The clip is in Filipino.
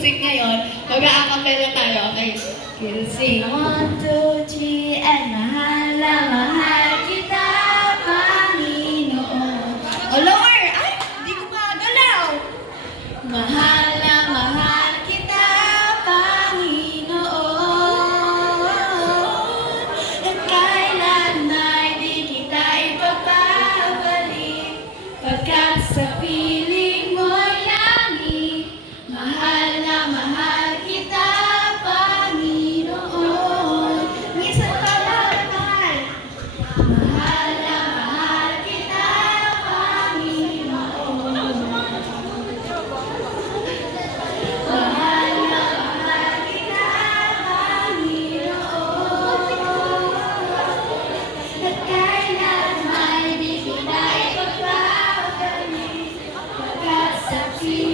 music ngayon. Mag-a-acapella tayo, okay? We'll sing. One, two, three, and mahal na mahal kita, Panginoon. Oh, Lord! Ay, hindi ko magalaw. Mahal mahal kita, Panginoon. At kailan na hindi pagkat sa Thank you.